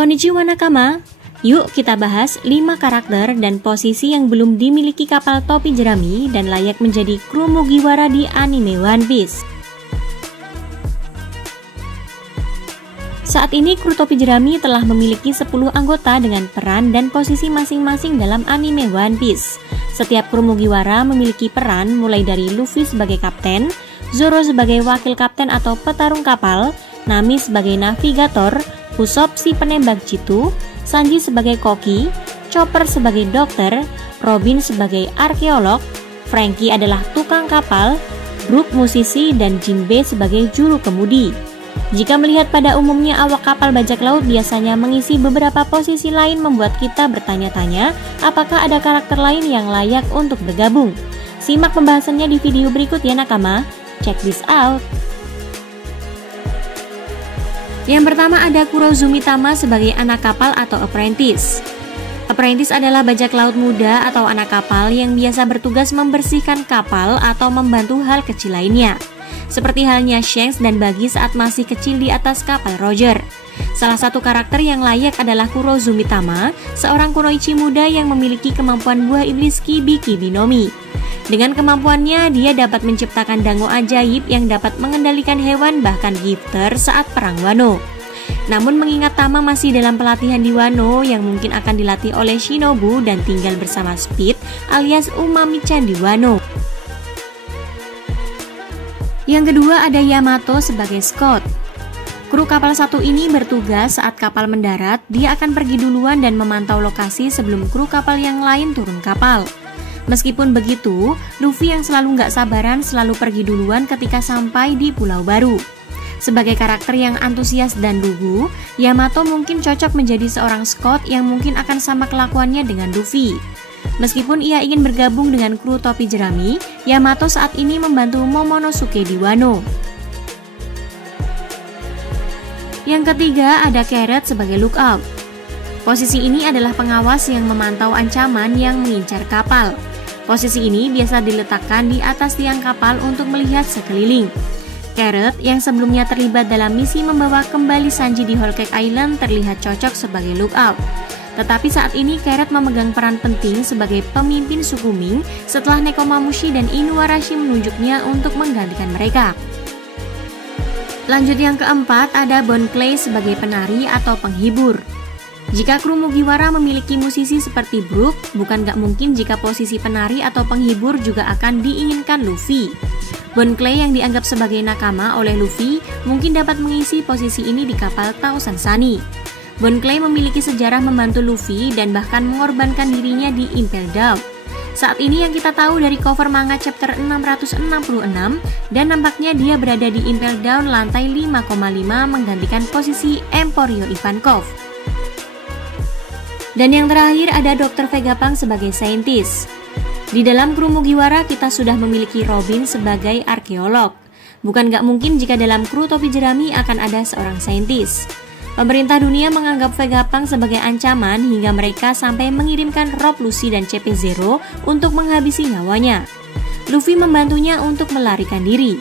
Konnichiwa nakama. Yuk kita bahas 5 karakter dan posisi yang belum dimiliki kapal topi jerami dan layak menjadi kru Mugiwara di anime One Piece. Saat ini kru topi jerami telah memiliki 10 anggota dengan peran dan posisi masing-masing dalam anime One Piece. Setiap kru Mugiwara memiliki peran mulai dari Luffy sebagai kapten, Zoro sebagai wakil kapten atau petarung kapal, Nami sebagai navigator, Usopp si penembak jitu, Sanji sebagai koki, Chopper sebagai dokter, Robin sebagai arkeolog, Franky adalah tukang kapal, Brook musisi, dan Jinbe sebagai juru kemudi. Jika melihat pada umumnya awak kapal bajak laut biasanya mengisi beberapa posisi lain membuat kita bertanya-tanya apakah ada karakter lain yang layak untuk bergabung. Simak pembahasannya di video berikut ya nakama, check this out. Yang pertama ada Kurozumi Tama sebagai anak kapal atau apprentice. Apprentice adalah bajak laut muda atau anak kapal yang biasa bertugas membersihkan kapal atau membantu hal kecil lainnya. Seperti halnya Shanks dan Buggy saat masih kecil di atas kapal Roger. Salah satu karakter yang layak adalah Kurozumi Tama, seorang kunoichi muda yang memiliki kemampuan buah iblis Kibi Kibi no Mi. Dengan kemampuannya, dia dapat menciptakan dango ajaib yang dapat mengendalikan hewan bahkan gifter saat perang Wano. Namun mengingat Tama masih dalam pelatihan di Wano yang mungkin akan dilatih oleh Shinobu dan tinggal bersama Speed alias Umami-chan di Wano. Yang kedua ada Yamato sebagai Scout. Kru kapal satu ini bertugas saat kapal mendarat, dia akan pergi duluan dan memantau lokasi sebelum kru kapal yang lain turun kapal. Meskipun begitu, Luffy yang selalu nggak sabaran selalu pergi duluan ketika sampai di pulau baru. Sebagai karakter yang antusias dan lugu, Yamato mungkin cocok menjadi seorang scout yang mungkin akan sama kelakuannya dengan Luffy. Meskipun ia ingin bergabung dengan kru topi jerami, Yamato saat ini membantu Momonosuke di Wano. Yang ketiga ada Carrot sebagai lookout. Posisi ini adalah pengawas yang memantau ancaman yang mengincar kapal. Posisi ini biasa diletakkan di atas tiang kapal untuk melihat sekeliling. Carrot yang sebelumnya terlibat dalam misi membawa kembali Sanji di Whole Cake Island terlihat cocok sebagai lookout. Tetapi saat ini Carrot memegang peran penting sebagai pemimpin suku Ming setelah Nekomamushi dan Inuarashi menunjuknya untuk menggantikan mereka. Lanjut yang keempat ada Bon Clay sebagai penari atau penghibur. Jika kru Mugiwara memiliki musisi seperti Brook, bukan gak mungkin jika posisi penari atau penghibur juga akan diinginkan Luffy. Bon Clay yang dianggap sebagai nakama oleh Luffy mungkin dapat mengisi posisi ini di kapal Thousand Sunny. Bon Clay memiliki sejarah membantu Luffy dan bahkan mengorbankan dirinya di Impel Down. Saat ini yang kita tahu dari cover manga chapter 666 dan nampaknya dia berada di Impel Down lantai 5,5 menggantikan posisi Emporio Ivankov. Dan yang terakhir ada Dr. Vegapunk sebagai saintis. Di dalam kru Mugiwara kita sudah memiliki Robin sebagai arkeolog. Bukan gak mungkin jika dalam kru topi jerami akan ada seorang saintis. Pemerintah dunia menganggap Vegapunk sebagai ancaman hingga mereka sampai mengirimkan Rob Lucy dan CP0 untuk menghabisi nyawanya. Luffy membantunya untuk melarikan diri.